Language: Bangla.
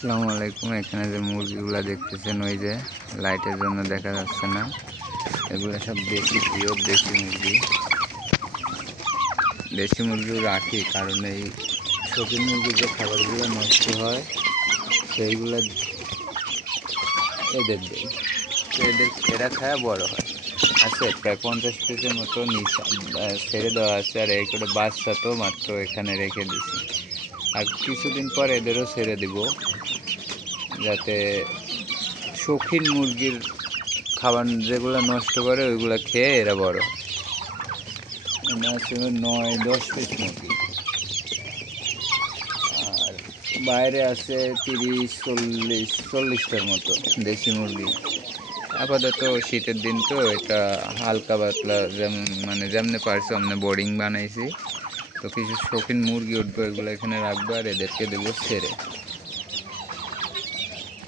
আসসালামু আলাইকুম। এখানে যে মুরগিগুলা দেখতেছেন ওই যে লাইটের জন্য দেখা যাচ্ছে না, এগুলো সব দেশি পিওর দেশি মুরগি। দেশি মুরগিও রাখি কারণ এই শৌখিন মুরগির যে খাবারগুলো নষ্ট হয় সেইগুলো এদের দেয়, তো এরা খায় বড় হয়। আছে প্রায় 50 পিসের মতো নিচে ছেড়ে দেওয়া আছে, আর এই করে বাচ্চা তো মাত্র এখানে রেখে দিছি। আর কিছুদিন পর এদেরও ছেড়ে দিব, যাতে শৌখিন মুরগির খাবার যেগুলো নষ্ট করে ওইগুলো খেয়ে এরা বড় হয়। এখানে আছে 9-10 পিস মুরগি, আর বাইরে আছে 30-40-40টার মতো দেশি মুরগি। আপাতত শীতের দিন তো এটা হালকা পাতলা যেমন মানে যেমনি পারছি অমনি বোর্ডিং বানাইছি। তো কিছু শৌখিন মুরগি উঠবে, ওইগুলো এখানে রাখবো আর এদেরকে দেবো ছেড়ে।